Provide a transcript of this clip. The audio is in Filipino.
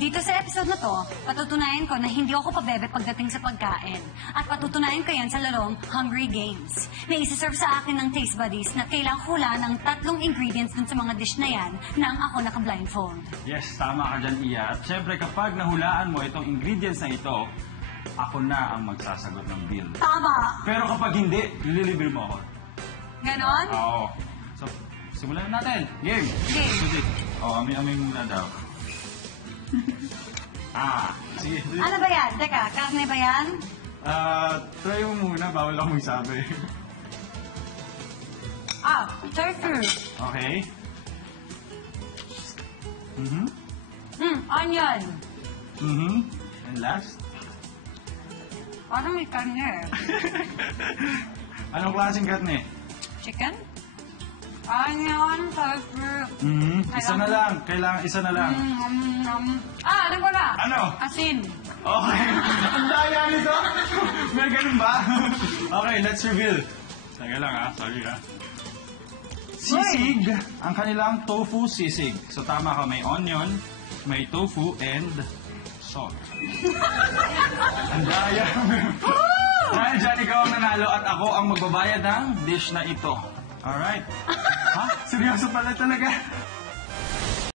Dito sa episode na to, patutunayan ko na hindi ako pabebe pagdating sa pagkain. At patutunayan ko yan sa larong Hungry Games. May isa-serve sa akin ng Taste Buddies na kailangan hula ng 3 ingredients dun sa mga dish na yan nang ako naka-blindfold. Yes, tama ka dyan, Iya. At syempre, kapag nahulaan mo itong ingredients na ito, ako na ang magsasagot ng bill. Tama! Pero kapag hindi, nililibre mo ako. Ganon? Oo. So, simulan na natin. Game. Game. Music. Amoy-amoy muna daw. Sige. Ano ba yan? Teka, karne ba yan? Try mo muna. Bawal ako magsabi. Tofu. Okay. Onion. And last? Parang may karne. Anong klaseng karne? Chicken? Onion, tofu. Isa na lang. Kailangan isa na lang. Ano ko na? Ano? Asin. Okay. Ang daya nito. May ganun ba? Okay, let's reveal. Teka lang sorry Sisig. Ang kanilang tofu sisig. So tama ka, may onion, may tofu, and salt. Ang daya. Dahil dyan, ikaw ang nanalo at ako ang magbabayad ng dish na ito. Alright. Ha? Seryoso pala talaga.